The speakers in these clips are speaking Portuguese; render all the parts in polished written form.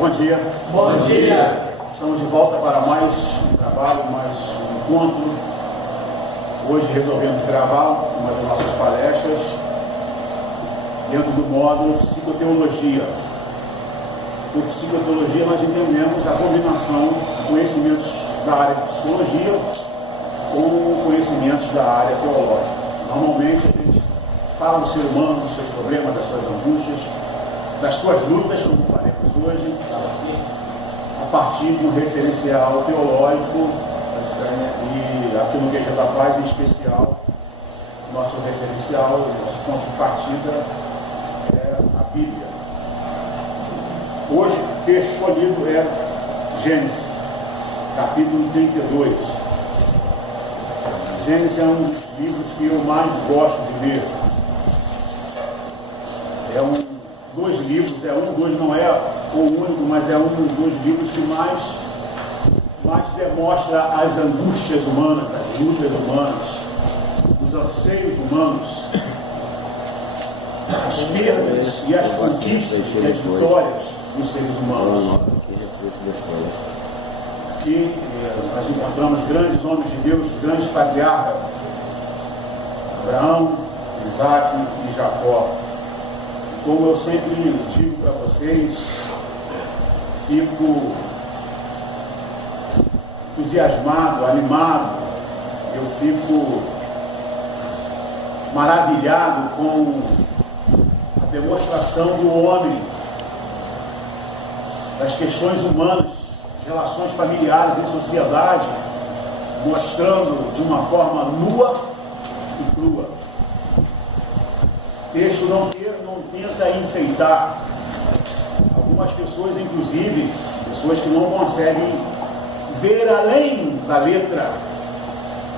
Bom dia. Bom dia. Estamos de volta para mais um trabalho, mais um encontro. Hoje resolvemos gravar uma das nossas palestras dentro do módulo Psicoteologia. Por psicoteologia nós entendemos a combinação de conhecimentos da área de psicologia com conhecimentos da área teológica. Normalmente a gente fala do ser humano, dos seus problemas, das suas angústias, das suas lutas, como faremos hoje, a partir de um referencial teológico e aquilo que a gente faz em especial, nosso referencial, nosso ponto de partida é a Bíblia. Hoje o texto escolhido é Gênesis, capítulo 32. Gênesis é um dos livros que eu mais gosto de ler. Dois livros, dois não é o único, mas é um dos livros que mais demonstra as angústias humanas, as lutas humanas, os anseios humanos, as perdas e as conquistas e as vitórias dos seres humanos. Aqui nós encontramos grandes homens de Deus, grandes patriarcas, Abraão, Isaac e Jacó. Como eu sempre digo para vocês, fico entusiasmado, animado, eu fico maravilhado com a demonstração do homem, das questões humanas, relações familiares em sociedade, mostrando de uma forma nua e crua. O texto não tenta enfeitar. Algumas pessoas, inclusive, pessoas que não conseguem ver além da letra,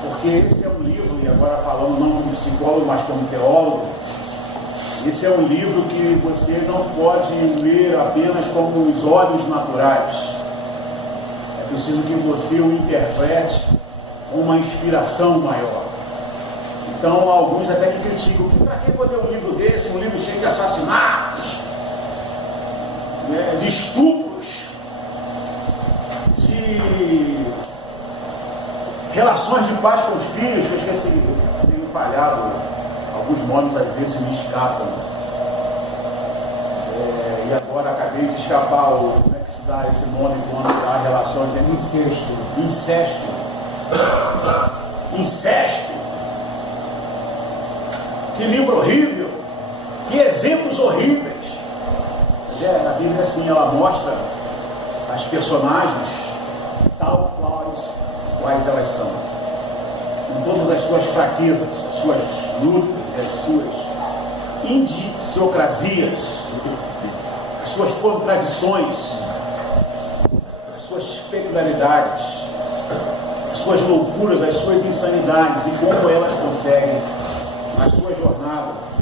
porque esse é um livro, e agora falando não como psicólogo, mas como teólogo, esse é um livro que você não pode ler apenas com os olhos naturais. É preciso que você o interprete com uma inspiração maior. Então, alguns até que criticam, para que poder um livro desse, um livro cheio de assassinatos, de estupros, de relações de pais com os filhos, que eu esqueci, tenho falhado, alguns nomes às vezes me escapam. E agora acabei de escapar, como é que se dá esse nome quando há relações de incesto. Incesto. Que livro horrível, que exemplos horríveis. A Bíblia assim, ela mostra as personagens tal quais elas são, com todas as suas fraquezas, as suas lutas, as suas idiosincrasias, as suas contradições, as suas peculiaridades, as suas loucuras, as suas insanidades e como elas conseguem na sua jornada,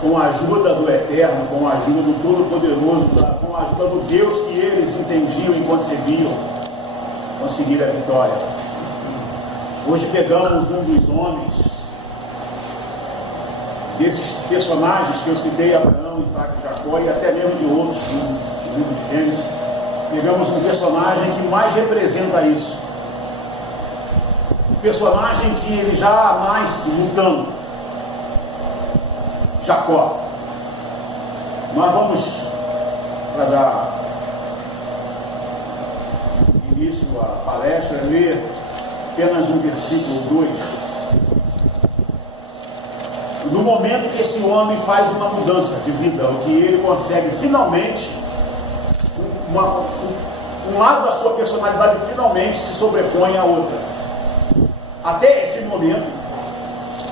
com a ajuda do Eterno, com a ajuda do Todo-Poderoso, com a ajuda do Deus que eles entendiam e concebiam, conseguir a vitória. Hoje pegamos um dos homens, desses personagens que eu citei, Abraão, Isaac e Jacó, e até mesmo de outros do livro de Gênesis, pegamos um personagem que mais representa isso. Um personagem que ele já nasce lutando. Jacó. Nós vamos, para dar início à palestra, ler apenas um versículo 2. No momento que esse homem faz uma mudança de vida, o que ele consegue finalmente, um lado da sua personalidade finalmente se sobrepõe à outra. Até esse momento,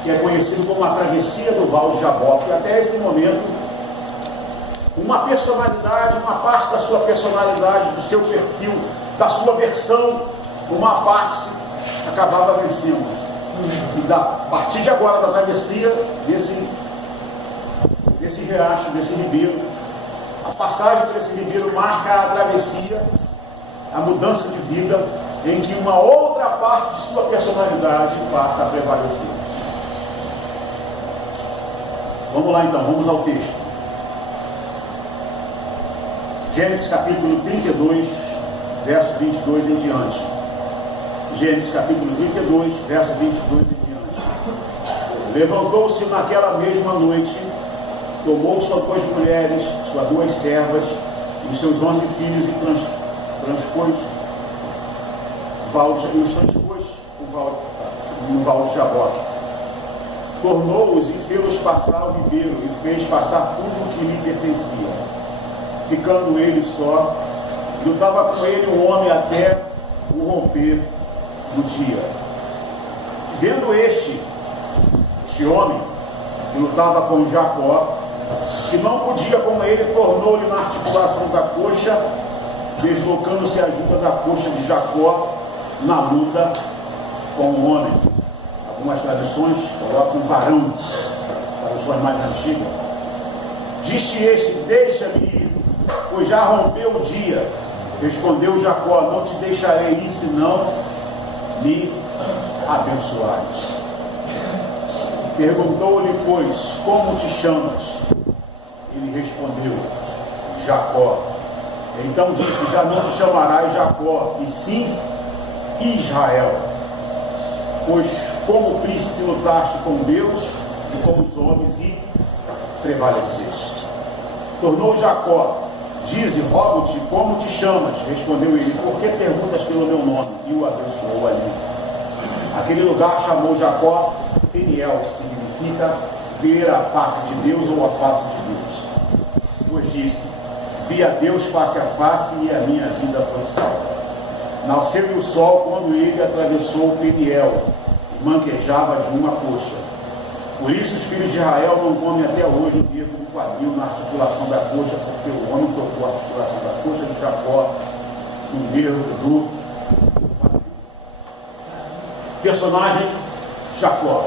que é conhecido como a travessia do Val de Jaboque, até esse momento, uma personalidade, uma parte da sua personalidade, do seu perfil, da sua versão, uma parte acabava vencendo. E a partir de agora, da travessia desse riacho, desse ribeiro, a passagem por esse ribeiro marca a travessia, a mudança de vida, em que uma outra parte de sua personalidade passa a prevalecer. Vamos lá então, vamos ao texto. Gênesis capítulo 32, verso 22 em diante. Gênesis capítulo 32, verso 22 em diante. Levantou-se naquela mesma noite, tomou suas 2 mulheres, suas 2 servas e os seus 11 filhos e transpôs no val de Jaboque. Tornou-os e fê-los passar ao ribeiro e fez passar tudo o que lhe pertencia. Ficando ele só, lutava com ele um homem até o romper do dia. Vendo este homem que lutava com Jacó, que não podia com ele, tornou-lhe na articulação da coxa, deslocando-se a junta da coxa de Jacó na luta com o homem. Algumas tradições colocam varão, traduções mais antigas. Disse este: deixa-me ir, pois já rompeu o dia. Respondeu Jacó: não te deixarei ir, senão me abençoares. Perguntou-lhe, pois, como te chamas? Ele respondeu: Jacó. Então disse: já não te chamarás Jacó, e sim Israel, pois como príncipe lutaste com Deus e com os homens e prevaleceste. Tornou Jacó: dize, rogo-te, como te chamas? Respondeu ele: por que perguntas pelo meu nome? E o abençoou ali. Aquele lugar chamou Jacó Peniel, que significa ver a face de Deus ou a face de Deus. Pois disse: vi a Deus face a face e a minha vida foi salva. Nasceu o sol quando ele atravessou o Peniel e manquejava de uma coxa. Por isso os filhos de Israel não comem até hoje o dedo do quadril na articulação da coxa, porque o homem tocou a articulação da coxa de Jacó no nervo do quadril. Personagem Jacó.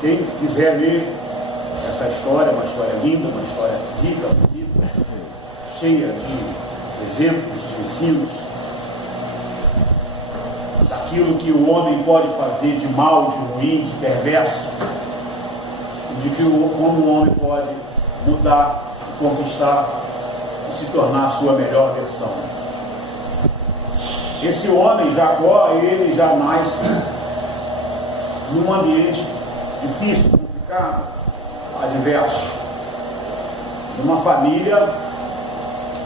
Quem quiser ler essa história, uma história linda, uma história rica, bonita, cheia de exemplos, de ensinos, daquilo que o homem pode fazer de mal, de ruim, de perverso, e de como o homem pode mudar, conquistar e se tornar a sua melhor versão. Esse homem, Jacó, ele já nasce num ambiente difícil, complicado, adverso, numa família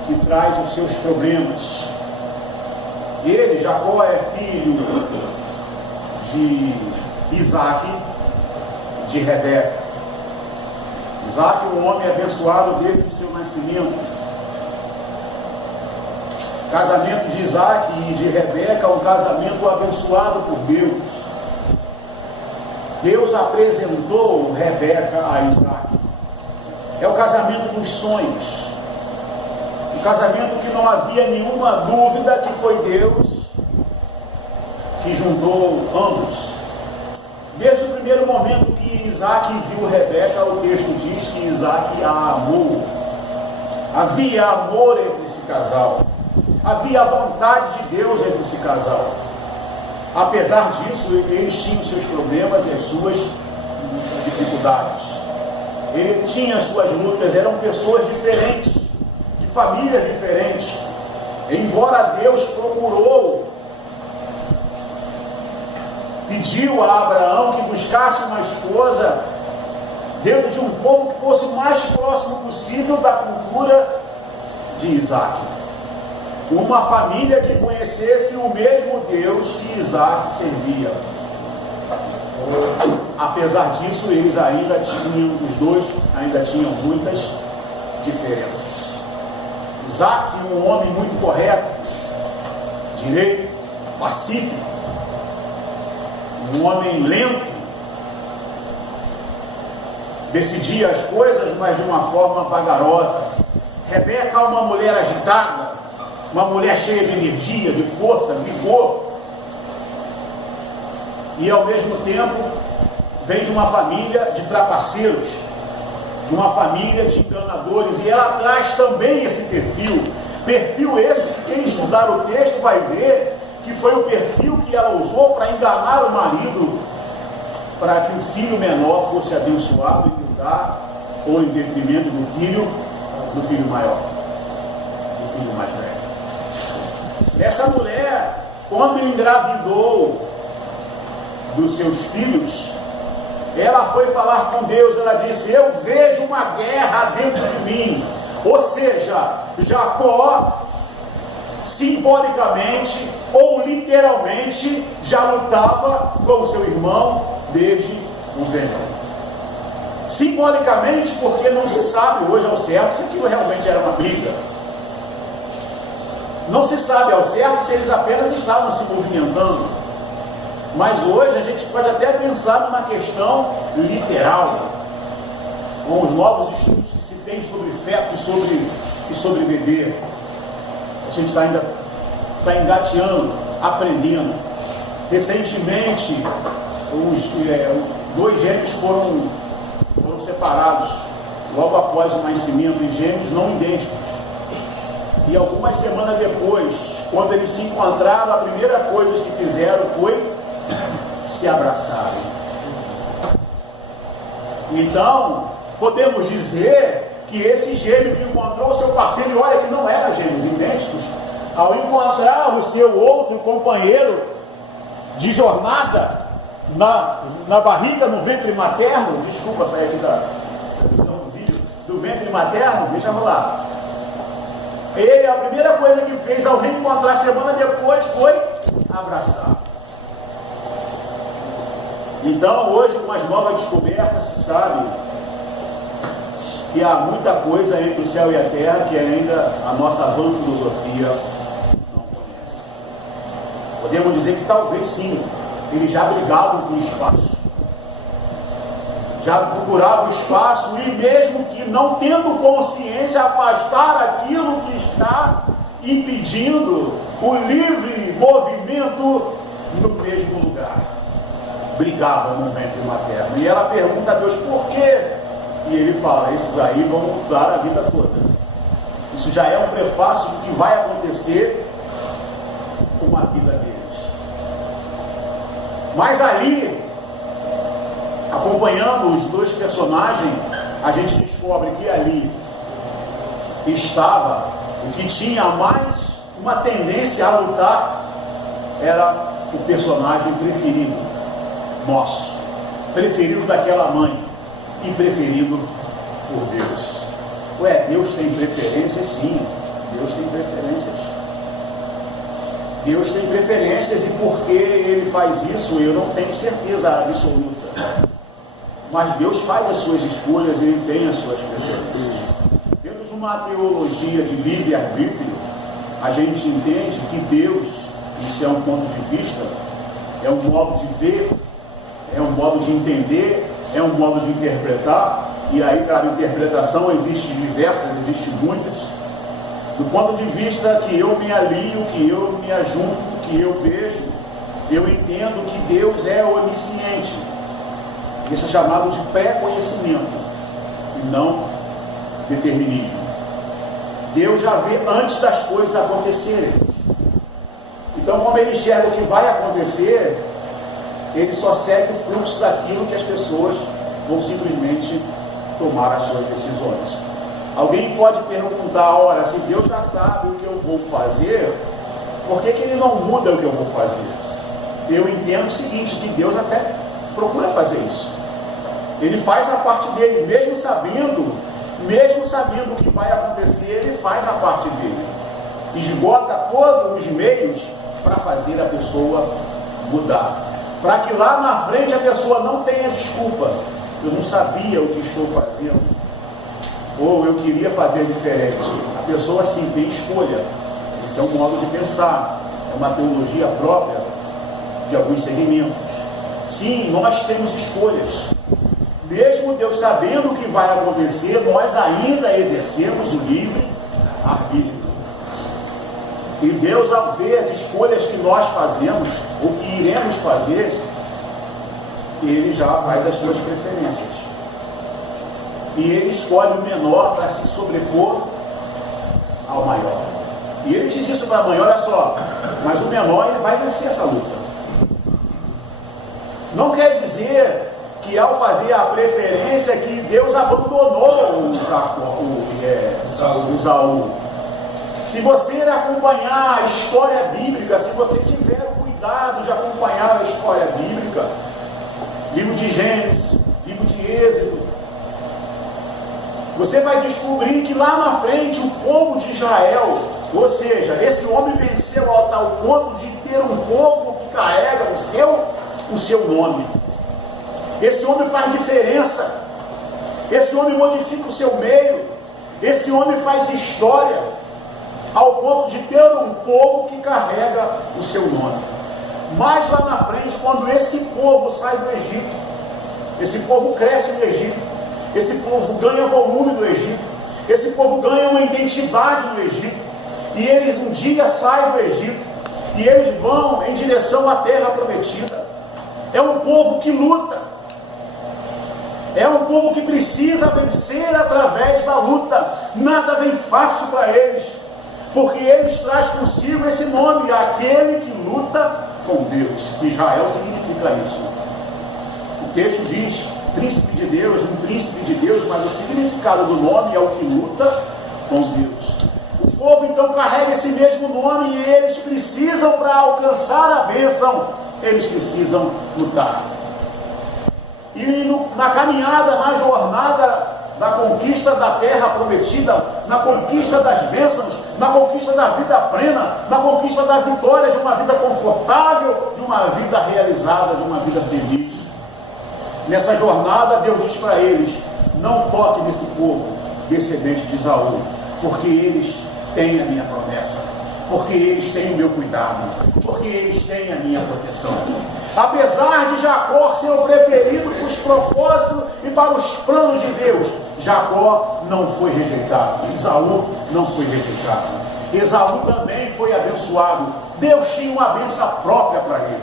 que traz os seus problemas. Ele, Jacó, é filho de Isaac, de Rebeca. Isaac é um homem abençoado desde o seu nascimento. O casamento de Isaac e de Rebeca é um casamento abençoado por Deus. Deus apresentou Rebeca a Isaac. É o casamento dos sonhos. Um casamento que não havia nenhuma dúvida que foi Deus que juntou ambos. Desde o primeiro momento que Isaac viu Rebeca, o texto diz que Isaac a amou. Havia amor entre esse casal. Havia a vontade de Deus entre esse casal. Apesar disso, eles tinham seus problemas e as suas dificuldades. Ele tinha as suas lutas, eram pessoas diferentes, de famílias diferentes. Embora Deus pediu a Abraão que buscasse uma esposa dentro de um povo que fosse o mais próximo possível da cultura de Isaac. Uma família que conhecesse o mesmo Deus que Isaac servia. Apesar disso, eles os dois ainda tinham muitas diferenças. Isaac, um homem muito correto, direito, pacífico, um homem lento, decidia as coisas, mas de uma forma vagarosa. Rebeca, uma mulher agitada, uma mulher cheia de energia, de força, vigor, e ao mesmo tempo vem de uma família de trapaceiros, de uma família de enganadores, e ela traz também esse perfil esse que quem estudar o texto vai ver que foi o perfil que ela usou para enganar o marido, para que o filho menor fosse abençoado e que o dar ou em detrimento do filho maior, do filho mais velho. Essa mulher, quando engravidou dos seus filhos, ela foi falar com Deus, ela disse: eu vejo uma guerra dentro de mim. Ou seja, Jacó, simbolicamente ou literalmente, já lutava com o seu irmão desde o ventre. Simbolicamente, porque não se sabe hoje ao certo se aquilo realmente era uma briga. Não se sabe ao certo se eles apenas estavam se movimentando. Mas hoje a gente pode até pensar numa questão literal, com os novos estudos que se tem sobre feto e sobre bebê. A gente ainda está engateando, aprendendo. Recentemente, dois gêmeos foram separados logo após o nascimento, de gêmeos não idênticos. E algumas semanas depois, quando eles se encontraram, a primeira coisa que fizeram foi se abraçarem. Então, podemos dizer que esse gêmeo que encontrou o seu parceiro, e olha que não eram gêmeos idênticos, ao encontrar o seu outro companheiro de jornada na barriga, no ventre materno, desculpa sair aqui da visão do vídeo, do ventre materno, deixa eu falar. Ele, a primeira coisa que fez ao reencontrar semana depois foi abraçar. Então, hoje, com as novas descobertas, se sabe que há muita coisa entre o céu e a terra que ainda a nossa vã filosofia não conhece. Podemos dizer que talvez sim, eles já brigavam com o espaço. Já procuravam o espaço e, mesmo que não tendo consciência, afastar aquilo que está impedindo o livre movimento no mesmo lugar. Brigavam no ventre materno. E ela pergunta a Deus por quê? E ele fala: esses aí vão mudar a vida toda. Isso já é um prefácio do que vai acontecer com a vida deles. Mas ali, acompanhando os dois personagens, a gente descobre que ali estava o que tinha mais uma tendência a lutar, era o personagem preferido nosso, preferido daquela mãe e preferido por Deus. Ué, Deus tem preferências? Sim, Deus tem preferências. Deus tem preferências, e por que ele faz isso eu não tenho certeza absoluta. Mas Deus faz as suas escolhas e ele tem as suas preferências. Dentro de uma teologia de livre-arbítrio, a gente entende que Deus, isso é um ponto de vista, é um modo de ver, é um modo de entender, é um modo de interpretar, e aí cada interpretação existe diversas, existe muitas. Do ponto de vista que eu me alio, que eu me ajunto, que eu vejo, eu entendo que Deus é onisciente. Isso é chamado de pré-conhecimento e não determinismo. Deus já vê antes das coisas acontecerem. Então, como ele enxerga o que vai acontecer, ele só segue o fluxo daquilo que as pessoas vão simplesmente tomar as suas decisões. Alguém pode perguntar: ora, se Deus já sabe o que eu vou fazer, por que ele não muda o que eu vou fazer? Eu entendo o seguinte, que Deus até procura fazer isso. Ele faz a parte dele, mesmo sabendo o que vai acontecer, ele faz a parte dele. Esgota todos os meios para fazer a pessoa mudar. Para que lá na frente a pessoa não tenha desculpa. Eu não sabia o que estou fazendo. Ou eu queria fazer diferente. A pessoa sim tem escolha. Esse é um modo de pensar. É uma teologia própria de alguns segmentos. Sim, nós temos escolhas. Mesmo Deus sabendo o que vai acontecer, nós ainda exercemos o livre arbítrio. E Deus, ao ver as escolhas que nós fazemos, ou que iremos fazer, ele já faz as suas preferências. E ele escolhe o menor para se sobrepor ao maior. E ele diz isso para a mãe: olha só, mas o menor ele vai vencer essa luta. Não quer dizer que que ao fazer a preferência que Deus abandonou o Esaú. Se você acompanhar a história bíblica, se você tiver o cuidado de acompanhar a história bíblica, livro de Gênesis, livro de Êxodo, você vai descobrir que lá na frente o povo de Israel, ou seja, esse homem venceu ao tal ponto de ter um povo que carrega o seu nome. Esse homem faz diferença, esse homem modifica o seu meio, esse homem faz história, ao ponto de ter um povo que carrega o seu nome. Mas lá na frente, quando esse povo sai do Egito, esse povo cresce no Egito, esse povo ganha volume do Egito, esse povo ganha uma identidade no Egito, e eles um dia saem do Egito, e eles vão em direção à terra prometida. É um povo que luta, é um povo que precisa vencer através da luta. Nada vem fácil para eles, porque eles trazem consigo esse nome, aquele que luta com Deus. Israel significa isso. O texto diz príncipe de Deus, um príncipe de Deus, mas o significado do nome é o que luta com Deus. O povo então carrega esse mesmo nome e eles precisam, para alcançar a bênção, eles precisam lutar. E na caminhada, na jornada da conquista da terra prometida, na conquista das bênçãos, na conquista da vida plena, na conquista da vitória, de uma vida confortável, de uma vida realizada, de uma vida feliz. Nessa jornada, Deus diz para eles: não toque nesse povo descendente de Esaú, porque eles têm a minha promessa, porque eles têm o meu cuidado, porque eles têm a minha proteção. Apesar de Jacó ser o preferido para os propósitos e para os planos de Deus, Jacó não foi rejeitado, Esaú não foi rejeitado. Esaú também foi abençoado. Deus tinha uma bênção própria para ele.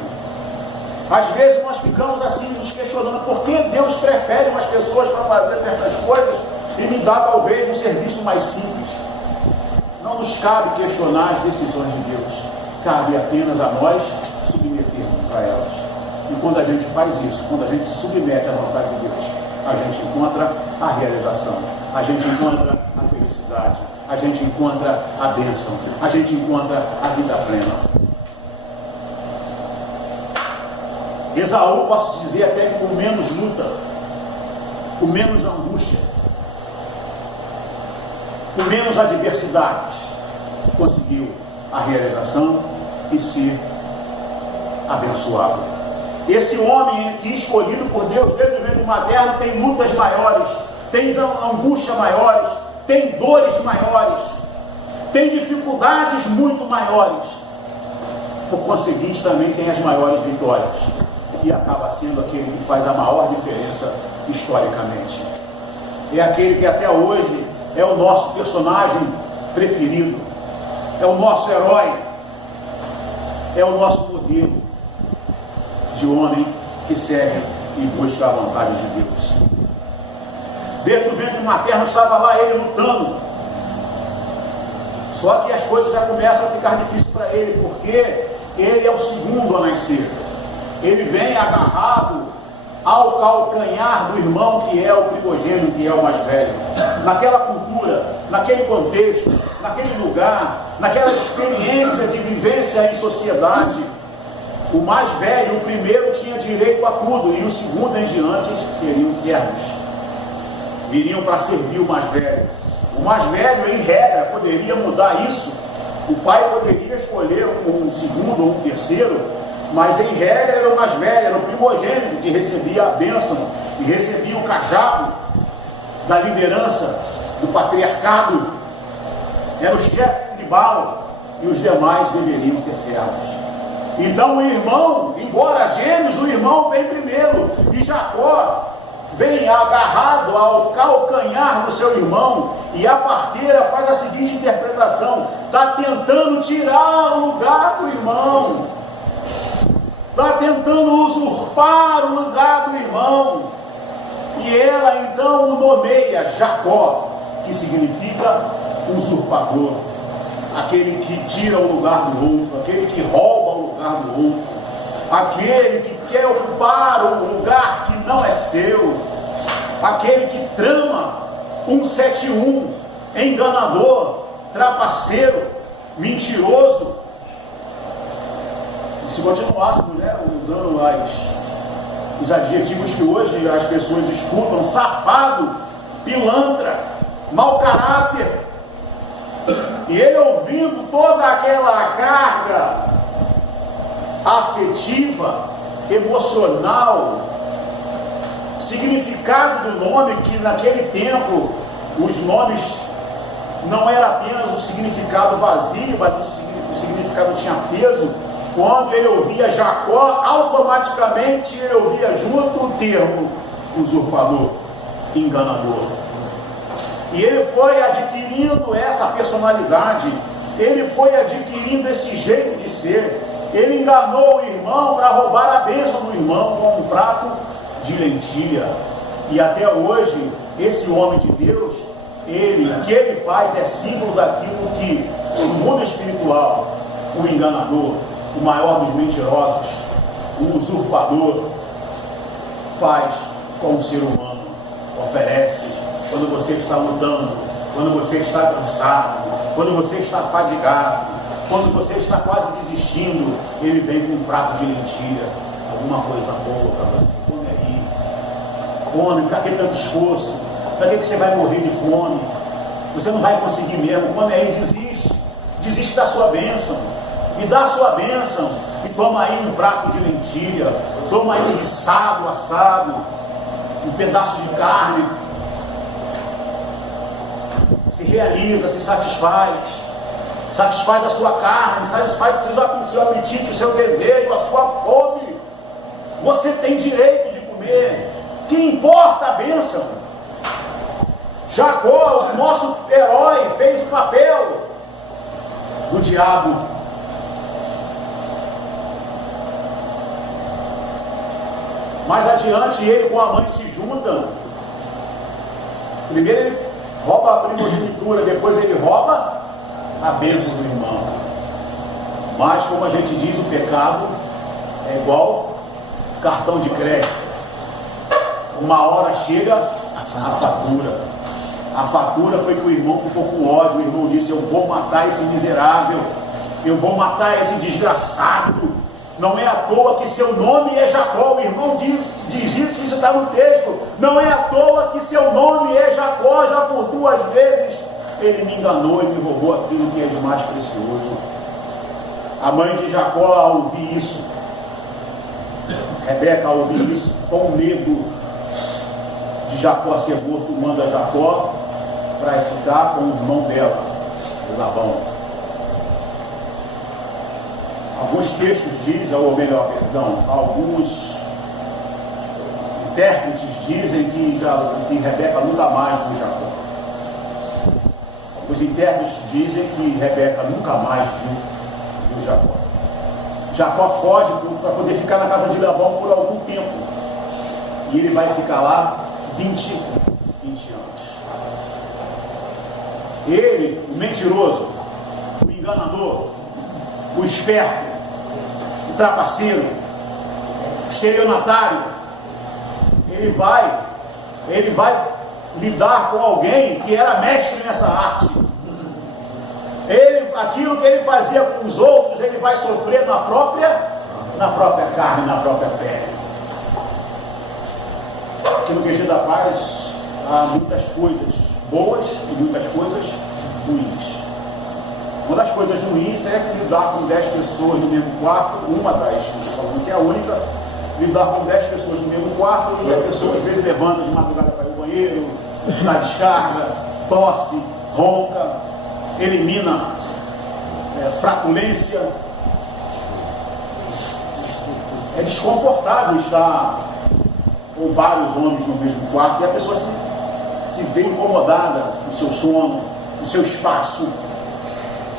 Às vezes nós ficamos assim nos questionando por que Deus prefere umas pessoas para fazer certas coisas e me dá talvez um serviço mais simples. Não nos cabe questionar as decisões de Deus, cabe apenas a nós submetermos a elas. E quando a gente faz isso, quando a gente se submete à vontade de Deus, a gente encontra a realização, a gente encontra a felicidade, a gente encontra a bênção, a gente encontra a vida plena. Esaú, posso dizer até que com menos luta, com menos angústia, com menos adversidades, conseguiu a realização e ser abençoado. Esse homem que escolhido por Deus desde o ventre materno tem lutas maiores, tem angústia maiores, tem dores maiores, tem dificuldades muito maiores. Por conseguinte, também tem as maiores vitórias. E acaba sendo aquele que faz a maior diferença historicamente. É aquele que até hoje é o nosso personagem preferido, é o nosso herói, é o nosso modelo de homem que segue e busca a vontade de Deus. Desde o ventre materno estava lá ele lutando. Só que as coisas já começam a ficar difíceis para ele, porque ele é o segundo a nascer. Ele vem agarrado ao calcanhar do irmão que é o primogênito, que é o mais velho. Naquela cultura, naquele contexto, naquele lugar, naquela experiência de vivência em sociedade, o mais velho, o primeiro, tinha direito a tudo, e o segundo em diante seriam servos. Viriam para servir o mais velho. O mais velho, em regra, poderia mudar isso. O pai poderia escolher um segundo ou um terceiro, mas em regra era o mais velho, era o primogênito que recebia a bênção e recebia o cajado da liderança, do patriarcado. Era o chefe tribal e os demais deveriam ser servos. Então o irmão, embora gêmeos, o irmão vem primeiro, e Jacó vem agarrado ao calcanhar do seu irmão, e a parteira faz a seguinte interpretação: está tentando tirar o lugar do irmão, está tentando usurpar o lugar do irmão, e ela então o nomeia Jacó, que significa usurpador, aquele que tira o lugar do outro, aquele que rouba o lugar do outro, aquele que quer ocupar um lugar que não é seu, aquele que trama 171, enganador, trapaceiro, mentiroso. E se continuássemos, né, usando os adjetivos que hoje as pessoas escutam, safado, pilantra, mau caráter, e ele ouvindo toda aquela carga afetiva, emocional, significado do nome, que naquele tempo os nomes não era apenas o significado vazio, mas o significado tinha peso. Quando ele ouvia Jacó, automaticamente ele ouvia junto o termo usurpador, enganador. E ele foi adquirindo essa personalidade, ele foi adquirindo esse jeito de ser. Ele enganou o irmão para roubar a bênção do irmão com um prato de lentilha. E até hoje, esse homem de Deus, o que ele faz é símbolo daquilo que no mundo espiritual, o enganador, o maior dos mentirosos, o usurpador, faz com o ser humano, oferece. Quando você está lutando, quando você está cansado, quando você está fadigado, quando você está quase desistindo, ele vem com um prato de lentilha, alguma coisa boa para você. Come aí, come, para que tanto esforço? Para que você vai morrer de fome? Você não vai conseguir mesmo. Come aí, desiste da sua bênção, me dá a sua bênção, e toma aí um prato de lentilha, toma aí um guisado, assado, um pedaço de carne. Se realiza, se satisfaz a sua carne, satisfaz o seu apetite, o seu desejo, a sua fome. Você tem direito de comer. Que importa a bênção? Jacó, o nosso herói, fez o papel do diabo. Mais adiante, ele com a mãe se juntam. Primeiro ele rouba a primogenitura, depois ele rouba a bênção do irmão. Mas, como a gente diz, o pecado é igual cartão de crédito. Uma hora chega a fatura. A fatura foi que o irmão ficou com ódio. O irmão disse: eu vou matar esse miserável, eu vou matar esse desgraçado. Não é à toa que seu nome é Jacó. O irmão diz isso está no texto. Não é à toa que seu nome é Jacó. Já por 2 vezes ele me enganou e me roubou aquilo que é de mais precioso. A mãe de Jacó, ao ouvir isso, Rebeca, ao ouvir isso, com medo de Jacó ser morto, manda Jacó para ficar com o irmão dela, o Labão. Alguns textos dizem, ou melhor, perdão, alguns intérpretes dizem que Rebeca nunca mais viu Jacó. Os intérpretes dizem que Rebeca nunca mais viu Jacó. Jacó foge para poder ficar na casa de Labão por algum tempo. E ele vai ficar lá 20 anos. Ele, o mentiroso, o enganador, o esperto, o trapaceiro, o estelionatário, ele vai lidar com alguém que era mestre nessa arte. Aquilo que ele fazia com os outros, ele vai sofrer na própria carne, na própria pele. Aqui no QG da Paz há muitas coisas boas e muitas coisas ruins. Uma das coisas ruins é lidar com 10 pessoas no mesmo quarto, uma das, falando que é a única, lidar com 10 pessoas no mesmo quarto, e a pessoa às vezes levanta de madrugada para ir ao banheiro, dá descarga, tosse, ronca, elimina fratulência. É desconfortável estar com vários homens no mesmo quarto e a pessoa se vê incomodada no seu sono, no seu espaço.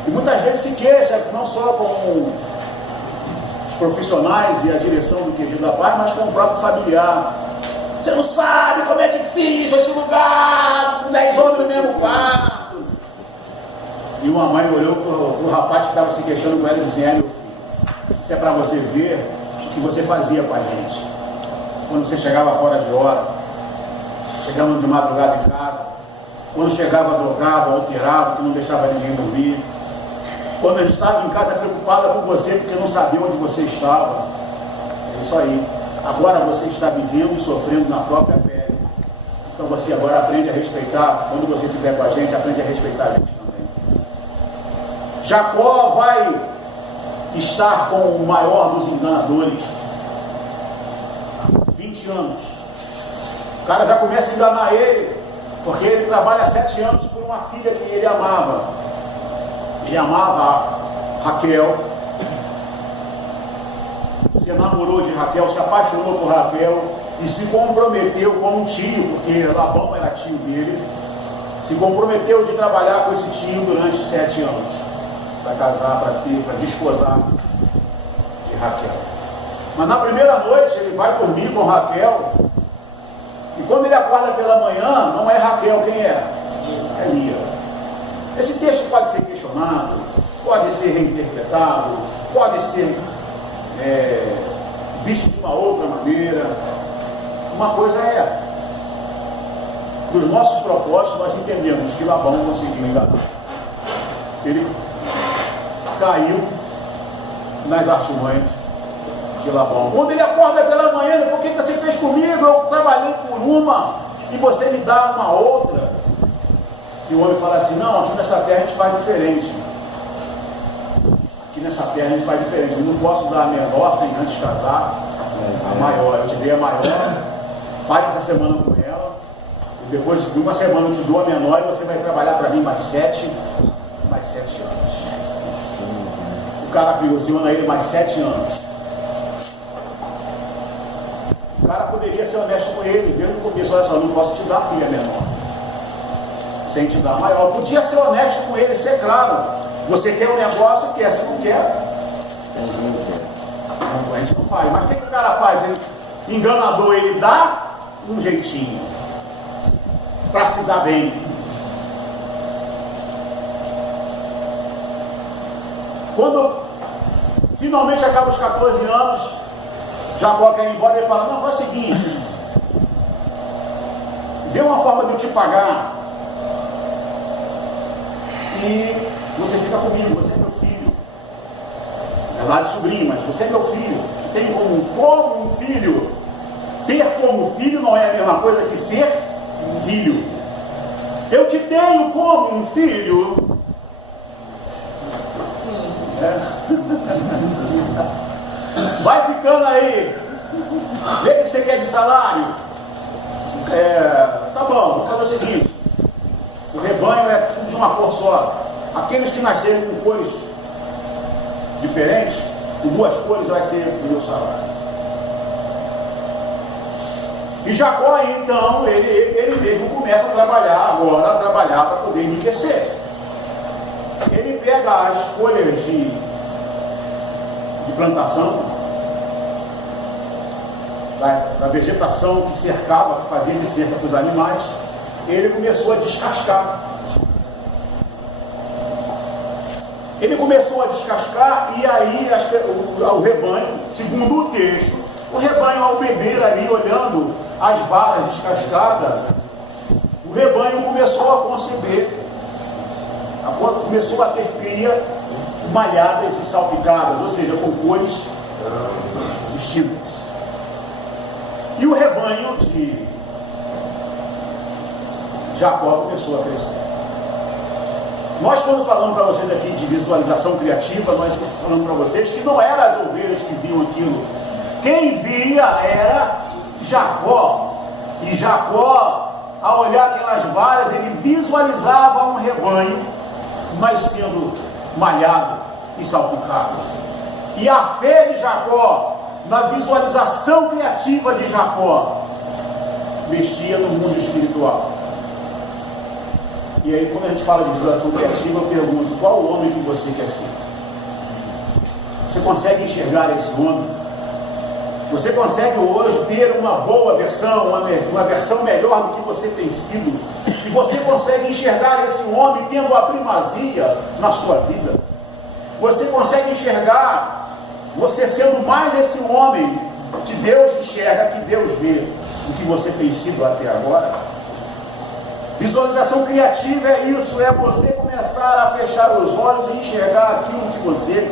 E muitas vezes se queixa, não só com os profissionais e a direção do QG da Paz, mas com o próprio familiar. Você não sabe como é difícil esse lugar, com 10 homens no mesmo quarto. E uma mãe olhou para o rapaz que estava se queixando com ela e disse: meu filho, isso é para você ver que você fazia com a gente. Quando você chegava fora de hora, chegando de madrugada em casa, quando chegava drogado, alterado, que não deixava ninguém dormir, quando a gente estava em casa preocupada com você porque não sabia onde você estava. É isso aí. Agora você está vivendo e sofrendo na própria pele. Então você agora aprende a respeitar. Quando você estiver com a gente, aprende a respeitar a gente também. Jacó vai estar com o maior dos enganadores. 20 anos. O cara já começa a enganar ele, porque ele trabalha 7 anos por uma filha que ele amava. Ele amava a Raquel, se enamorou de Raquel, se apaixonou por Raquel e se comprometeu com um tio, porque Labão era tio dele, se comprometeu de trabalhar com esse tio durante 7 anos, para casar, para desposar de Raquel. Mas na primeira noite ele vai dormir com Raquel, e quando ele acorda pela manhã, não é Raquel, quem é? É Lia. Esse texto pode ser questionado, pode ser reinterpretado, pode ser visto de uma outra maneira. Uma coisa é, dos nossos propósitos, nós entendemos que Labão conseguiu enganar. Ele caiu nas artimanhas de Labão. Quando ele acorda pela manhã, por que você fez comigo? Eu trabalhei por uma e você me dá uma outra. E o homem fala assim, não, aqui nessa terra a gente faz diferente. Aqui nessa terra a gente faz diferente. Eu não posso dar a menor sem antes casar a maior. Eu te dei a maior, faz essa semana com ela, e depois de uma semana eu te dou a menor e você vai trabalhar para mim mais 7 anos. O cara aprisiona ele mais 7 anos. O cara poderia ser honesto com ele, desde o começo, olha só, não posso te dar a filha menor sem te dar maior. Podia ser honesto com ele, ser claro. Você quer um negócio, quer, se não quer, a gente não faz. Mas o que o cara faz? Ele, enganador, ele dá um jeitinho para se dar bem. Quando finalmente acaba os 14 anos, Jacó quer ir embora, ele fala, não, faz o seguinte, vê uma forma de eu te pagar e você fica comigo, você é meu filho. Na verdade, sobrinho, mas você é meu filho. Tem como um filho. Ter como filho não é a mesma coisa que ser um filho. Eu te tenho como um filho. Vai ficando aí. Vê o que você quer de salário. Tá bom, vou fazer o seguinte. O rebanho é tudo de uma cor só. Aqueles que nascerem com cores diferentes, com 2 cores, vai ser o meu salário. E Jacó, então, ele mesmo começa a trabalhar para poder enriquecer. Ele pega as folhas de plantação, da vegetação que cercava, que fazia de cerca para os animais, ele começou a descascar. Ele começou a descascar e aí o rebanho, segundo o texto, o rebanho ao beber ali, olhando as varas descascadas, o rebanho começou a conceber, começou a ter cria malhadas e salpicadas, ou seja, com cores distintas. E o rebanho de Jacó começou a crescer. Nós, quando falamos para vocês aqui de visualização criativa, nós estamos falando para vocês que não eram as ovelhas que viam aquilo. Quem via era Jacó. E Jacó, ao olhar aquelas varas, ele visualizava um rebanho, mas sendo malhado e salpicado. E a fé de Jacó, na visualização criativa de Jacó, mexia no mundo espiritual. E aí, quando a gente fala de visualização criativa, eu pergunto, qual o homem que você quer ser? Você consegue enxergar esse homem? Você consegue hoje ter uma boa versão, uma versão melhor do que você tem sido? E você consegue enxergar esse homem tendo a primazia na sua vida? Você consegue enxergar você sendo mais esse homem que Deus enxerga, que Deus vê, do que você tem sido até agora. Visualização criativa é isso, é você começar a fechar os olhos e enxergar aquilo que você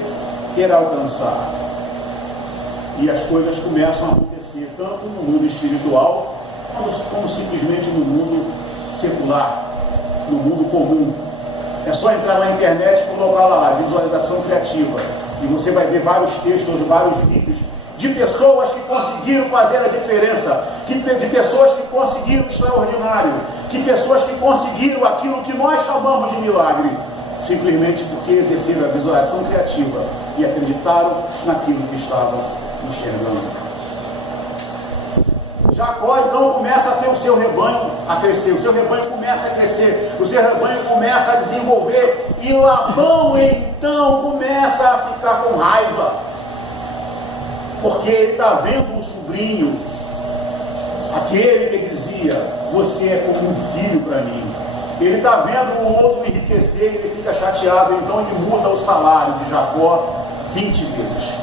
quer alcançar. E as coisas começam a acontecer, tanto no mundo espiritual, como simplesmente no mundo secular, no mundo comum. É só entrar na internet e colocar lá, visualização criativa, e você vai ver vários textos, vários vídeos de pessoas que conseguiram fazer a diferença, de pessoas que conseguiram o extraordinário, de pessoas que conseguiram aquilo que nós chamamos de milagre, simplesmente porque exerceram a visualização criativa e acreditaram naquilo que estavam enxergando. Jacó então começa a ter o seu rebanho a crescer, o seu rebanho começa a crescer, o seu rebanho começa a desenvolver, e Labão então começa a ficar com raiva, porque ele está vendo o sobrinho, aquele que dizia, você é como um filho para mim, ele está vendo o outro enriquecer, e ele fica chateado, então ele muda o salário de Jacó 20 vezes.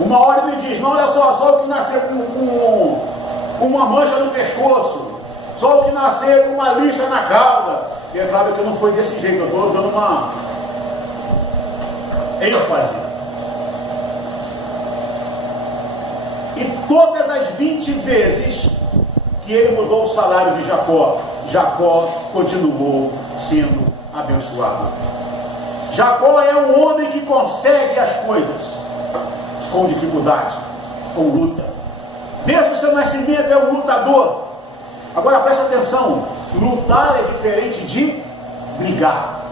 Uma hora ele diz, não, olha só o que nascer com uma mancha no pescoço, só o que nascer com uma lixa na cauda. E é claro que não foi desse jeito, eu estou dando uma ênfase. E todas as 20 vezes que ele mudou o salário de Jacó, Jacó continuou sendo abençoado. Jacó é um homem que consegue as coisas com dificuldade, com luta. Desde o seu nascimento é um lutador. Agora preste atenção, lutar é diferente de brigar.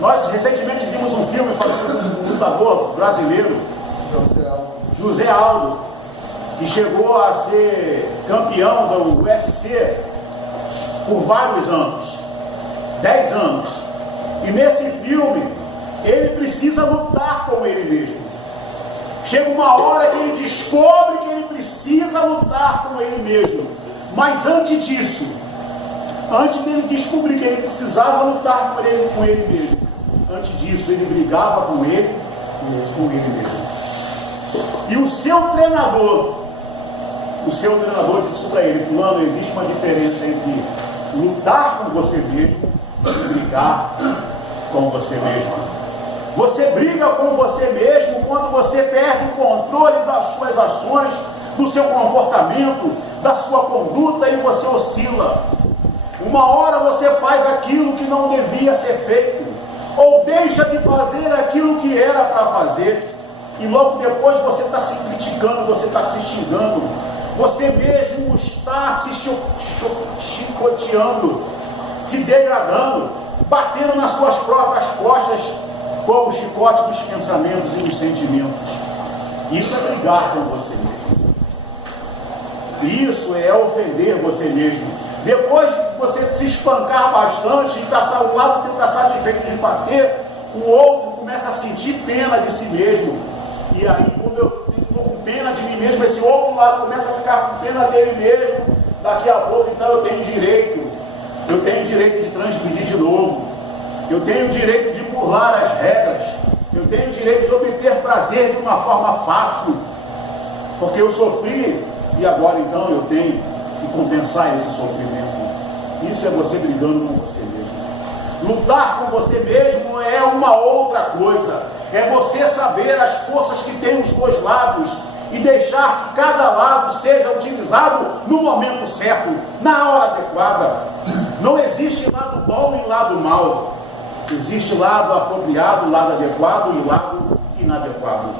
Nós recentemente vimos um filme falando de um lutador brasileiro, José Aldo, que chegou a ser campeão do UFC por vários anos, 10 anos. E nesse filme ele precisa lutar com ele mesmo. Chega uma hora que ele descobre que ele precisa lutar com ele mesmo. Mas antes disso, antes dele descobrir que ele precisava lutar com ele mesmo, antes disso ele brigava com ele mesmo. E o seu treinador disse isso para ele, fulano, existe uma diferença entre lutar com você mesmo e brigar com você mesmo. Você briga com você mesmo quando você perde o controle das suas ações, do seu comportamento, da sua conduta, e você oscila. Uma hora você faz aquilo que não devia ser feito, ou deixa de fazer aquilo que era para fazer, e logo depois você está se criticando, você está se xingando, você mesmo está se chicoteando, se degradando, batendo nas suas próprias costas com o chicote dos pensamentos e dos sentimentos. Isso é brigar com você mesmo. Isso é ofender você mesmo. Depois de você se espancar bastante e caçar um lado que está satisfeito de bater, o outro começa a sentir pena de si mesmo. E aí, quando eu estou com pena de mim mesmo, esse outro lado começa a ficar com pena dele mesmo. Daqui a pouco, então, eu tenho direito de transgredir de novo. Eu tenho o direito de burlar as regras. Eu tenho o direito de obter prazer de uma forma fácil, porque eu sofri e agora então eu tenho que compensar esse sofrimento. Isso é você brigando com você mesmo. Lutar com você mesmo é uma outra coisa. É você saber as forças que tem os dois lados e deixar que cada lado seja utilizado no momento certo, na hora adequada. Não existe lado bom e lado mau. Existe lado apropriado, lado adequado e lado inadequado.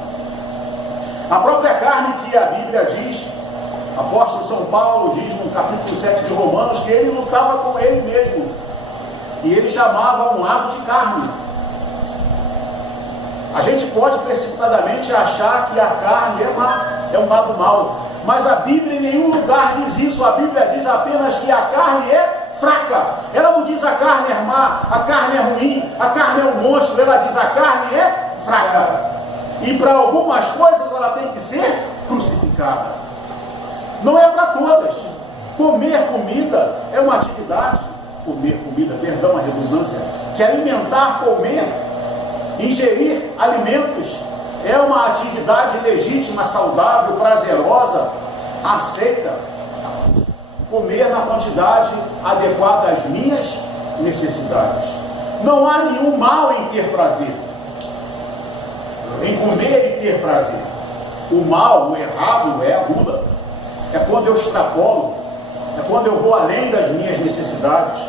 A própria carne, que a Bíblia diz, o apóstolo São Paulo diz no capítulo 7 de Romanos, que ele lutava com ele mesmo. E ele chamava um lado de carne. A gente pode precipitadamente achar que a carne é um lado mau. Mas a Bíblia em nenhum lugar diz isso. A Bíblia diz apenas que a carne é fraca. Ela não diz a carne é má, a carne é ruim, a carne é um monstro. Ela diz a carne é fraca. E para algumas coisas ela tem que ser crucificada. Não é para todas. Comer comida é uma atividade. Comer comida, perdão a redundância. Se alimentar, comer, ingerir alimentos É uma atividade legítima, saudável, prazerosa, aceita. Comer na quantidade adequada às minhas necessidades. Não há nenhum mal em ter prazer, em comer e ter prazer. O mal, o errado é a gula. É quando eu extrapolo, é quando eu vou além das minhas necessidades.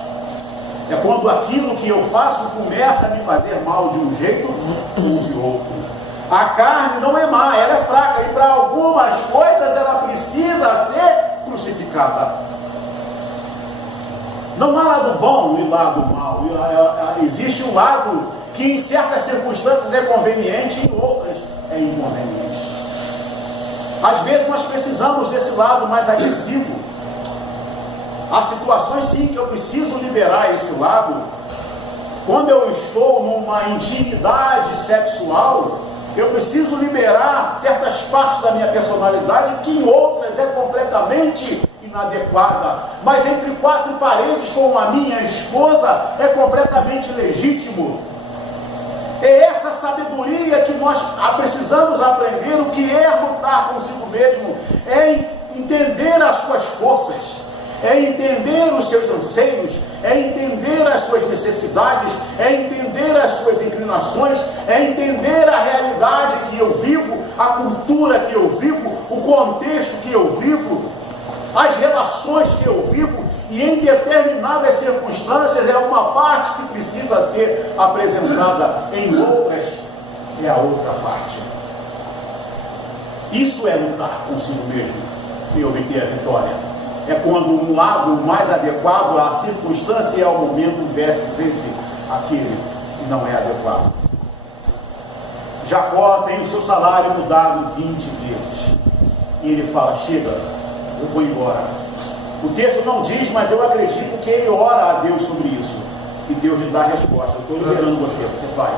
É quando aquilo que eu faço começa a me fazer mal de um jeito ou de outro. A carne não é má, ela é fraca, e para algumas coisas ela precisa ser crucificada. Não há lado bom e lado mau. Existe um lado que em certas circunstâncias é conveniente e em outras é inconveniente. Às vezes nós precisamos desse lado mais agressivo. Há situações sim que eu preciso liberar esse lado. Quando eu estou numa intimidade sexual, eu preciso liberar certas partes da minha personalidade que em outras é completamente inadequada. Mas entre quatro paredes com a minha esposa é completamente legítimo. É essa sabedoria que nós precisamos aprender. O que é lutar consigo mesmo é entender as suas forças, é entender os seus anseios, é entender as suas necessidades, é entender as suas inclinações, é entender a realidade que eu vivo, a cultura que eu vivo, o contexto que eu vivo, as relações que eu vivo, e em determinadas circunstâncias é uma parte que precisa ser apresentada, em outras é a outra parte. Isso é lutar consigo mesmo e obter a vitória. É quando um lado mais adequado à circunstância e ao momento vence aquele que não é adequado. Jacó tem o seu salário mudado 20 vezes. E ele fala: chega, eu vou embora. O texto não diz, mas eu acredito que ele ora a Deus sobre isso. E Deus lhe dá a resposta: eu estou liberando você, você vai.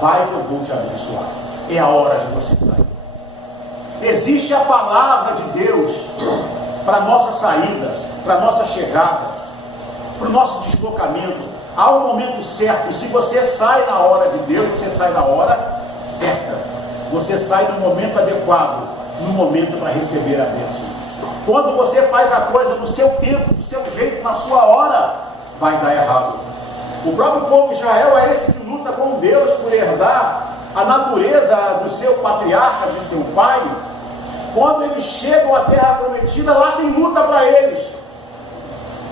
Vai que eu vou te abençoar. É a hora de você sair. Existe a palavra de Deus para a nossa saída, para a nossa chegada, para o nosso deslocamento. Há um momento certo. Se você sai na hora de Deus, você sai na hora certa. Você sai no momento adequado, no momento para receber a bênção. Quando você faz a coisa no seu tempo, do seu jeito, na sua hora, vai dar errado. O próprio povo de Israel é esse que luta com Deus por herdar a natureza do seu patriarca, de seu pai. Quando eles chegam à terra prometida, lá tem luta para eles.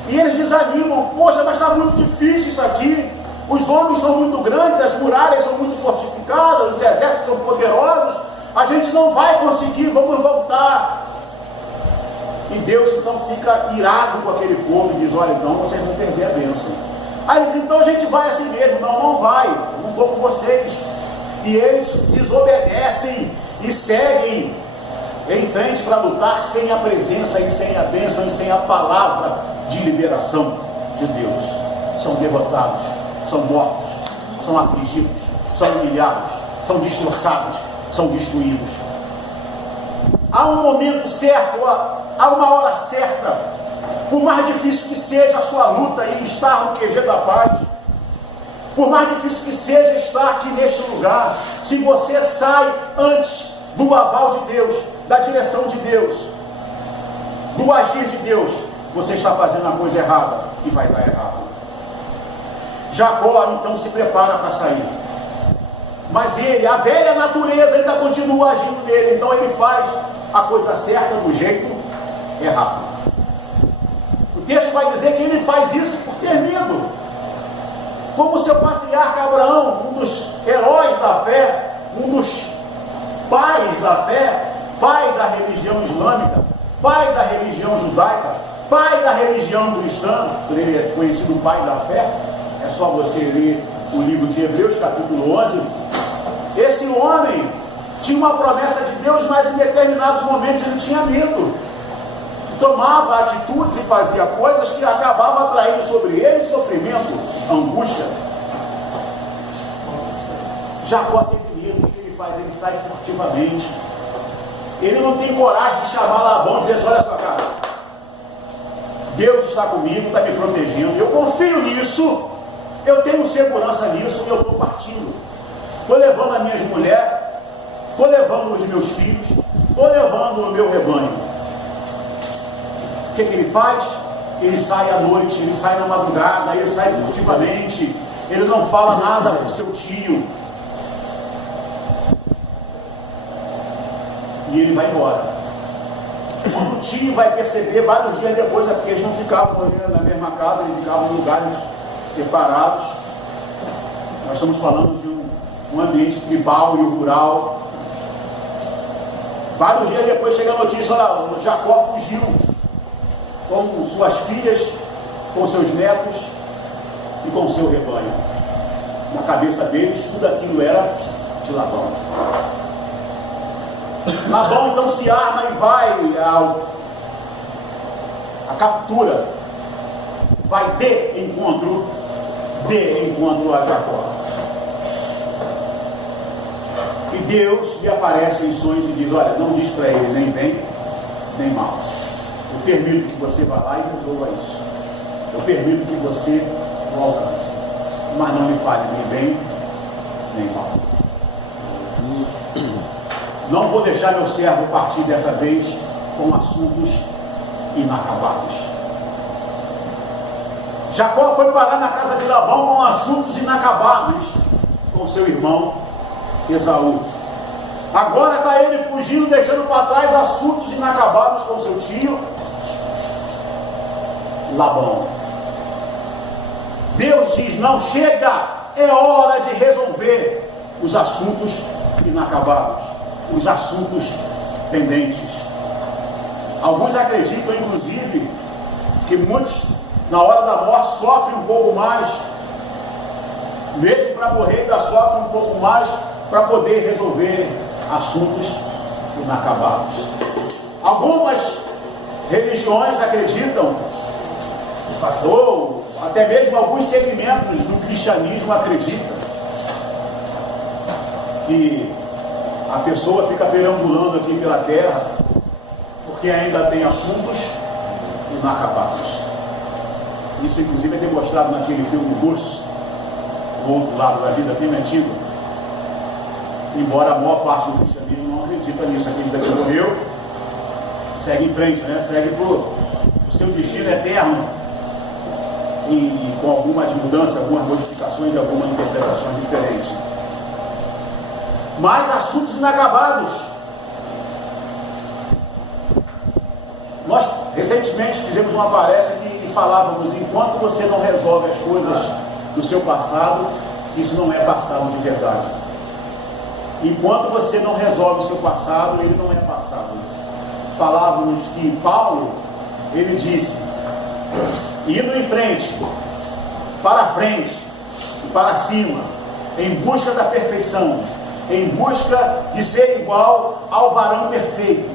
E eles desanimam: poxa, mas está muito difícil isso aqui. Os homens são muito grandes, as muralhas são muito fortificadas, os exércitos são poderosos. A gente não vai conseguir, vamos voltar. E Deus então fica irado com aquele povo e diz: olha, então vocês vão perder a bênção. Aí eles: então a gente vai assim mesmo. Não, não vai, eu não vou com vocês. E eles desobedecem e seguem em frente para lutar sem a presença e sem a bênção e sem a palavra de liberação de Deus. São derrotados, são mortos, são afligidos, são humilhados, são destroçados, são destruídos. Há um momento certo, há uma hora certa. Por mais difícil que seja a sua luta em estar no QG da paz, por mais difícil que seja estar aqui neste lugar, se você sai antes do aval de Deus, da direção de Deus, do agir de Deus, você está fazendo a coisa errada e vai dar errado. Jacó então se prepara para sair, mas ele, a velha natureza ainda continua agindo nele, então ele faz a coisa certa do jeito errado. O texto vai dizer que ele faz isso por ter medo, como seu patriarca Abraão, um dos heróis da fé, um dos pais da fé, pai da religião islâmica, pai da religião judaica, pai da religião cristã. Ele é conhecido pai da fé. É só você ler o livro de Hebreus, capítulo 11. Esse homem tinha uma promessa de Deus, mas em determinados momentos ele tinha medo. Tomava atitudes e fazia coisas que acabavam atraindo sobre ele sofrimento, angústia. Jacó teve medo. O que ele faz? Ele sai furtivamente. Ele não tem coragem de chamar Labão e dizer assim: olha só, cara, Deus está comigo, está me protegendo, eu confio nisso, eu tenho segurança nisso, e eu estou partindo. Estou levando as minhas mulheres, estou levando os meus filhos, estou levando o meu rebanho. O que ele faz? Ele sai à noite, ele sai na madrugada, ele sai furtivamente, ele não fala nada para o seu tio. E ele vai embora. Quando o tio vai perceber, vários dias depois, é porque eles não ficavam na mesma casa, eles ficavam em lugares separados. Nós estamos falando de um ambiente tribal e rural. Vários dias depois chega a notícia: olha, Jacó fugiu com suas filhas, com seus netos e com seu rebanho. Na cabeça deles, tudo aquilo era de Labão. Labão então se arma e vai à captura, vai de encontro a Jacó. E Deus lhe aparece em sonhos e diz: olha, não diz para ele nem bem nem mal. Eu permito que você vá lá e resolva isso. Eu permito que você o alcance, mas não lhe fale nem bem nem mal. Não vou deixar meu servo partir dessa vez com assuntos inacabados. Jacó foi parar na casa de Labão com assuntos inacabados com seu irmão Esaú. Agora está ele fugindo, deixando para trás assuntos inacabados com seu tio Labão. Deus diz: não, chega, é hora de resolver os assuntos inacabados, os assuntos pendentes. Alguns acreditam, inclusive, que muitos, na hora da morte, sofrem um pouco mais, mesmo para morrer, ainda sofrem um pouco mais para poder resolver assuntos inacabados. Algumas religiões acreditam, ou até mesmo alguns segmentos do cristianismo acreditam, que a pessoa fica perambulando aqui pela terra porque ainda tem assuntos inacabados. Isso inclusive é demonstrado naquele filme Ghost, O Outro Lado da Vida, filme antigo. Embora a maior parte do cristianismo não acredita nisso, acredita que morreu, segue em frente, né? Segue para o seu destino eterno, e com algumas mudanças, algumas modificações e algumas interpretações diferentes. Mas assuntos inacabados. Nós recentemente fizemos uma palestra e falávamos: enquanto você não resolve as coisas do seu passado, isso não é passado de verdade. Enquanto você não resolve o seu passado, ele não é passado. Falávamos que Paulo, ele disse: indo em frente, e para cima, em busca da perfeição, em busca de ser igual ao varão perfeito,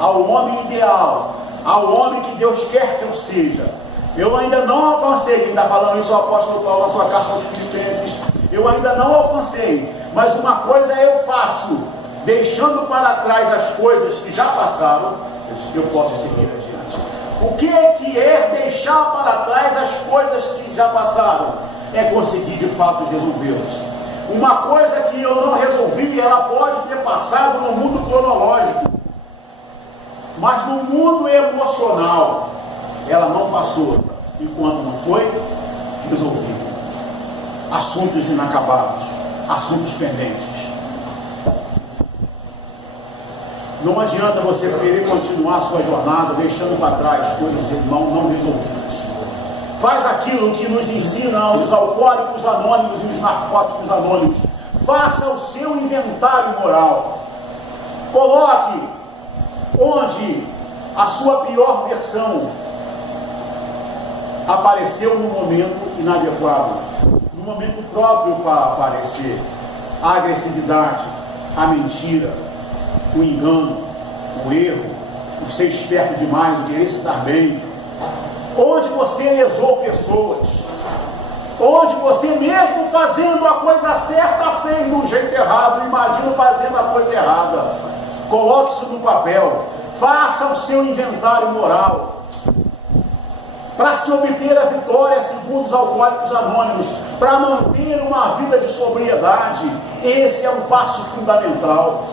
ao homem ideal, ao homem que Deus quer que eu seja. Eu ainda não alcancei, quem está falando isso é o apóstolo Paulo na sua carta aos Filipenses. Eu ainda não alcancei, mas uma coisa eu faço, deixando para trás as coisas que já passaram, eu posso seguir adiante. O que é deixar para trás as coisas que já passaram? É conseguir de fato resolvê-las. Uma coisa que eu não resolvi, ela pode ter passado no mundo cronológico, mas no mundo emocional ela não passou enquanto não foi resolvida. Assuntos inacabados, assuntos pendentes. Não adianta você querer continuar a sua jornada deixando para trás coisas não resolvidas. Faz aquilo que nos ensinam os alcoólicos anônimos e os narcóticos anônimos. Faça o seu inventário moral. Coloque onde a sua pior versão apareceu no momento inadequado, no momento próprio para aparecer. A agressividade, a mentira, o engano, o erro, o ser esperto demais, o querer se dar bem. Onde você lesou pessoas, onde você mesmo fazendo a coisa certa fez de um jeito errado, imagina fazendo a coisa errada. Coloque isso no papel, faça o seu inventário moral, para se obter a vitória segundo os alcoólicos anônimos, para manter uma vida de sobriedade. Esse é um passo fundamental.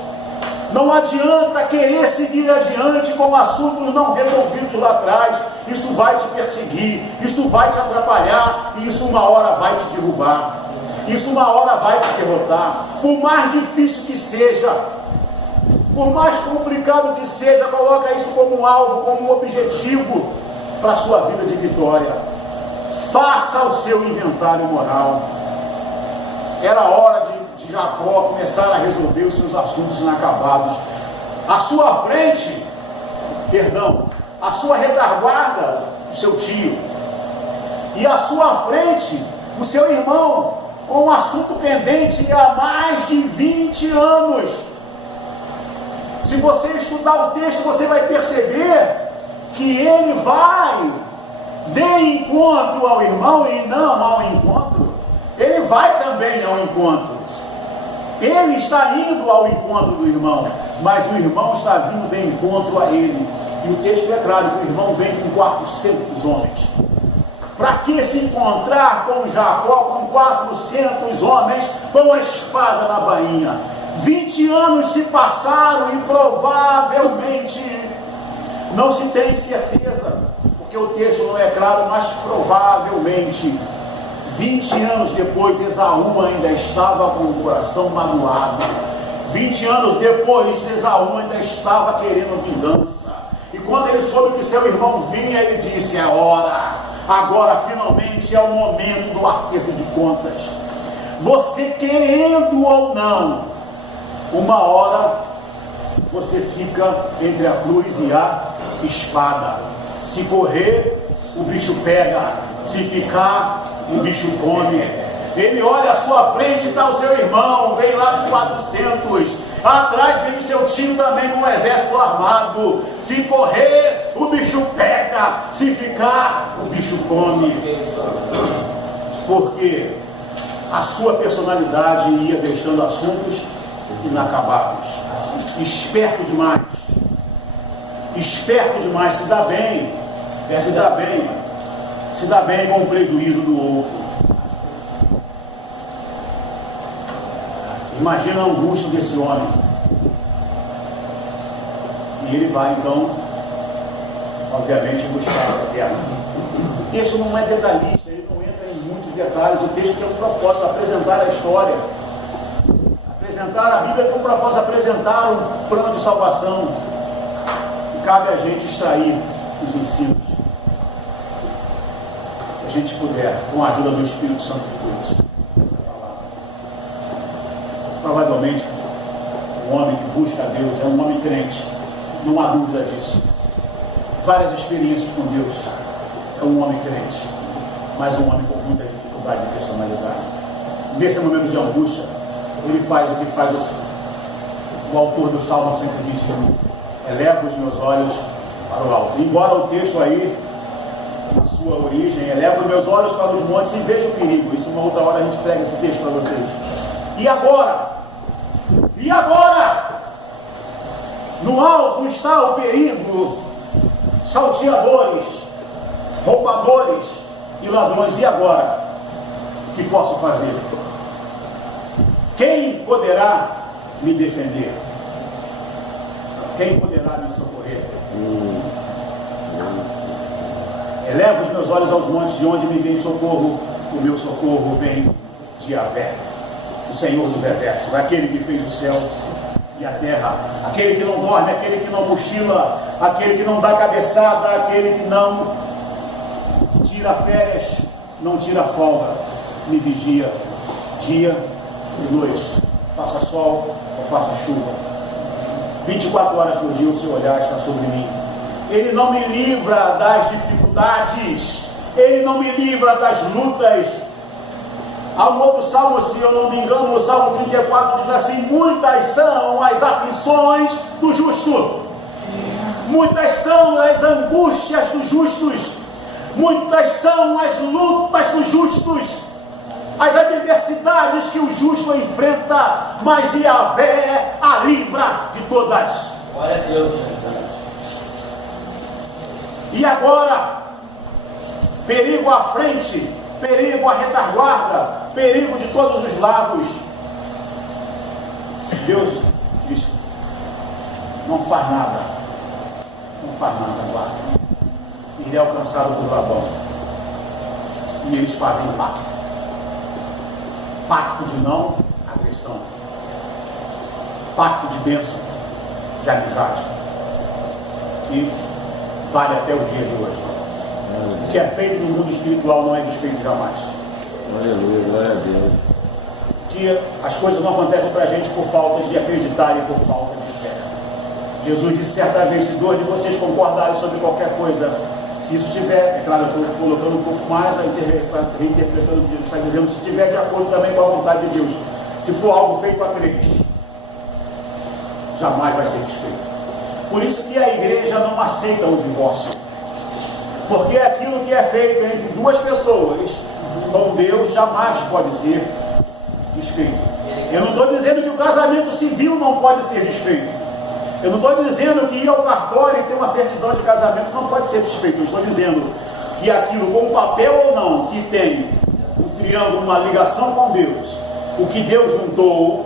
Não adianta querer seguir adiante com assuntos não resolvidos lá atrás. Isso vai te perseguir, isso vai te atrapalhar, e isso uma hora vai te derrubar. Isso uma hora vai te derrotar. Por mais difícil que seja, por mais complicado que seja, coloca isso como um alvo, como um objetivo para a sua vida de vitória. Faça o seu inventário moral. Era hora de Jacó começar a resolver os seus assuntos inacabados. À sua frente, à sua retaguarda, o seu tio. E à sua frente, o seu irmão, com um assunto pendente há mais de 20 anos. Se você estudar o texto, você vai perceber que ele vai de encontro ao irmão e não ao encontro. Ele vai também ao encontro. Ele está indo ao encontro do irmão, mas o irmão está vindo de encontro a ele. E o texto é claro que o irmão vem com 400 homens. Para que se encontrar com Jacó com 400 homens com a espada na bainha? 20 anos se passaram e provavelmente, não se tem certeza, porque o texto não é claro, mas provavelmente 20 anos depois Esaú ainda estava com o coração magoado. 20 anos depois Esaú ainda estava querendo vingança. E quando ele soube que seu irmão vinha, ele disse: é hora, agora finalmente é o momento do acerto de contas. Você querendo ou não, uma hora você fica entre a cruz e a espada. Se correr, o bicho pega. Se ficar, o bicho come. Ele olha à sua frente, está o seu irmão, vem lá com 400. Atrás vem o seu tio também com um exército armado. Se correr, o bicho pega. Se ficar, o bicho come. Porque a sua personalidade ia deixando assuntos inacabados. Esperto demais. Esperto demais. Se dá bem. Se dá bem. Se dá bem com o prejuízo do outro. Imagina a angústia desse homem. E ele vai então, obviamente, buscar a terra. O texto não é detalhista, ele não entra em muitos detalhes. O texto tem o propósito de apresentar a história. Apresentar a Bíblia tem o propósito de apresentar um plano de salvação. E cabe a gente extrair os ensinos. Se a gente puder, com a ajuda do Espírito Santo de Deus. Provavelmente, um homem que busca a Deus é um homem crente, não há dúvida disso. Várias experiências com Deus, é um homem crente, mas um homem com muita dificuldade de personalidade. Nesse momento de angústia, ele faz o que faz o autor do Salmo 121: eleva os meus olhos para o alto. Embora o texto aí, na sua origem, eleva os meus olhos para os montes e vejo o perigo. Isso uma outra hora a gente prega esse texto para vocês. E agora? E agora? No alto está o perigo, salteadores, roubadores e ladrões. E agora? O que posso fazer? Quem poderá me defender? Quem poderá me socorrer? Elevo os meus olhos aos montes, de onde me vem socorro. O meu socorro vem de Yahvé, o Senhor dos Exércitos, aquele que fez o céu e a terra, aquele que não dorme, aquele que não cochila, aquele que não dá cabeçada, aquele que não tira férias, não tira folga, me vigia dia e noite, faça sol ou faça chuva, 24 horas por dia o seu olhar está sobre mim. Ele não me livra das dificuldades, ele não me livra das lutas. Há um outro salmo, se eu não me engano, no Salmo 34 diz assim: muitas são as aflições do justo, muitas são as angústias dos justos, muitas são as lutas dos justos, as adversidades que o justo enfrenta, mas Yahvé a livra de todas. Glória a Deus. E agora, perigo à frente, perigo à retaguarda, perigo de todos os lados. Deus diz: não faz nada. Não faz nada, guarda. Ele é alcançado por Labão. E eles fazem pacto. Pacto de não agressão. Pacto de bênção, de amizade. E vale até os dias de hoje. O que é feito no mundo espiritual não é desfeito jamais. Aleluia, glória a Deus. Que as coisas não acontecem para a gente por falta de acreditar e por falta de fé. Jesus disse certa vez: se dois de vocês concordarem sobre qualquer coisa, se isso tiver, é claro, eu estou colocando um pouco mais, reinterpretando o que Jesus está dizendo, se tiver de acordo também com a vontade de Deus, se for algo feito a três, jamais vai ser desfeito. Por isso que a igreja não aceita o divórcio, porque aquilo que é feito entre duas pessoas com Deus jamais pode ser desfeito. Eu não estou dizendo que o casamento civil não pode ser desfeito. Eu não estou dizendo que ir ao cartório e ter uma certidão de casamento não pode ser desfeito. Eu estou dizendo que aquilo, com papel ou não, que tem um triângulo, uma ligação com Deus, o que Deus juntou,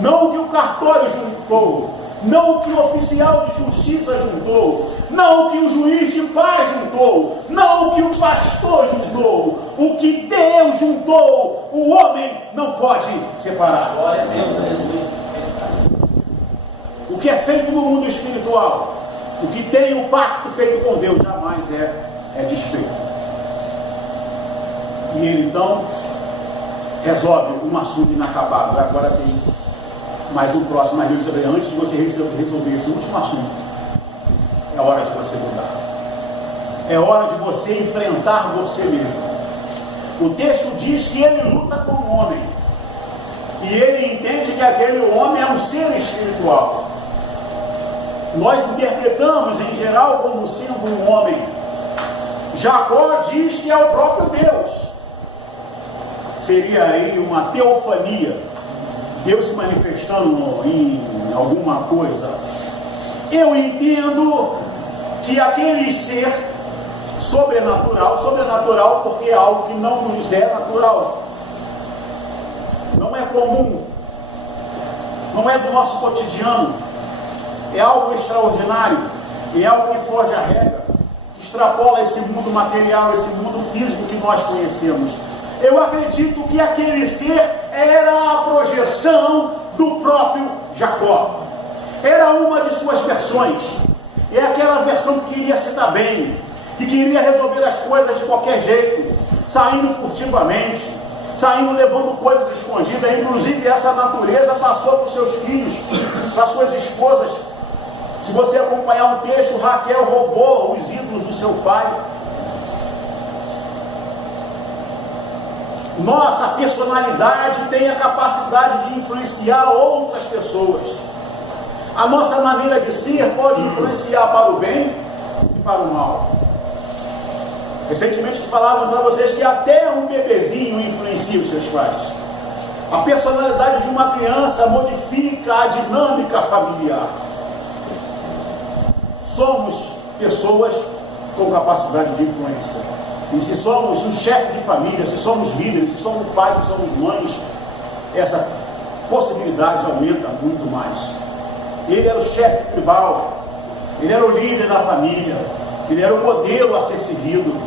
não o que o cartório juntou, não o que o oficial de justiça juntou, não o que o juiz de paz juntou, não o que o pastor juntou, o que Deus juntou, o homem não pode separar. Glória a Deus. O que é feito no mundo espiritual, o que tem um pacto feito com Deus, jamais é desfeito. E ele então resolve um assunto inacabado. Agora tem mais um próximo, mas antes de você resolver esse último assunto, é hora de você mudar. É hora de você enfrentar você mesmo. O texto diz que ele luta com o homem. E ele entende que aquele homem é um ser espiritual. Nós interpretamos em geral como sendo um homem. Jacó diz que é o próprio Deus. Seria aí uma teofania, Deus se manifestando em alguma coisa. Eu entendo que aquele ser sobrenatural porque é algo que não nos é natural, não é comum, não é do nosso cotidiano. É algo extraordinário, é algo que foge à regra, que extrapola esse mundo material, esse mundo físico que nós conhecemos. Eu acredito que aquele ser era a projeção do próprio Jacó. Era uma de suas versões. É aquela versão que queria se dar bem, que queria resolver as coisas de qualquer jeito, saindo furtivamente, saindo levando coisas escondidas. Inclusive essa natureza passou para os seus filhos, para suas esposas. Se você acompanhar o texto, Raquel roubou os ídolos do seu pai. Nossa personalidade tem a capacidade de influenciar outras pessoas. A nossa maneira de ser pode influenciar para o bem e para o mal. Recentemente falavam para vocês que até um bebezinho influencia os seus pais. A personalidade de uma criança modifica a dinâmica familiar. Somos pessoas com capacidade de influência. E se somos um chefe de família, se somos líderes, se somos pais, se somos mães, essa possibilidade aumenta muito mais. Ele era o chefe tribal, ele era o líder da família, ele era o modelo a ser seguido.